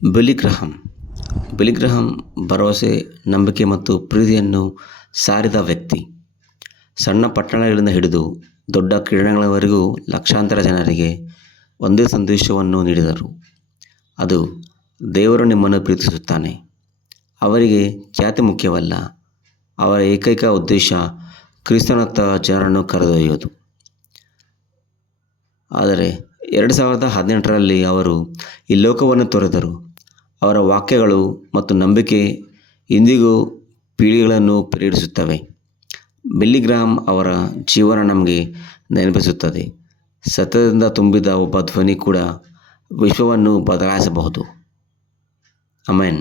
ಬಿಲಿ Graham ಬಿಲಿ Graham ಭರವಸೆ, ನಂಬಿಕೆ ಮತ್ತು ಪ್ರೀತಿಯನ್ನು ಸಾರಿದ ವ್ಯಕ್ತಿ. ಸಣ್ಣ ಪಟ್ಟಣಗಳಿಂದ ಹಿಡಿದು ದೊಡ್ಡ ಕಿರಣಗಳವರೆಗೂ ಲಕ್ಷಾಂತರ ಜನರಿಗೆ ಒಂದೇ ಸಂದೇಶವನ್ನು ನೀಡಿದರು. ಅದು, ದೇವರು ನಿಮ್ಮನ್ನು ಪ್ರೀತಿಸುತ್ತಾನೆ. ಅವರಿಗೆ ಖ್ಯಾತಿ ಮುಖ್ಯವಲ್ಲ. ಅವರ ಏಕೈಕ ಉದ್ದೇಶ ಕ್ರಿಸ್ತನತ್ತ ಜನರನ್ನು ಕರೆದೊಯ್ಯುವುದು. ಆದರೆ 2018ರಲ್ಲಿ ಅವರು ಈ ಲೋಕವನ್ನು ತೊರೆದರು. ಅವರ ವಾಕ್ಯಗಳು ಮತ್ತು ನಂಬಿಕೆ ಇಂದಿಗೂ ಪೀಳಿಗೆಗಳನ್ನು ಪ್ರೇರೇಪಿಸುತ್ತವೆ. ಬಿಲ್ಲಿ ಗ್ರಹಾಂ ಅವರ ಜೀವನ ನಮಗೆ ನೆನಪಿಸುತ್ತದೆ, ಸತ್ಯದಿಂದ ತುಂಬಿದ ಒಬ್ಬ ಧ್ವನಿ ಕೂಡ ವಿಶ್ವವನ್ನು ಬದಲಾಯಿಸಬಹುದು. ಆಮೆನ್.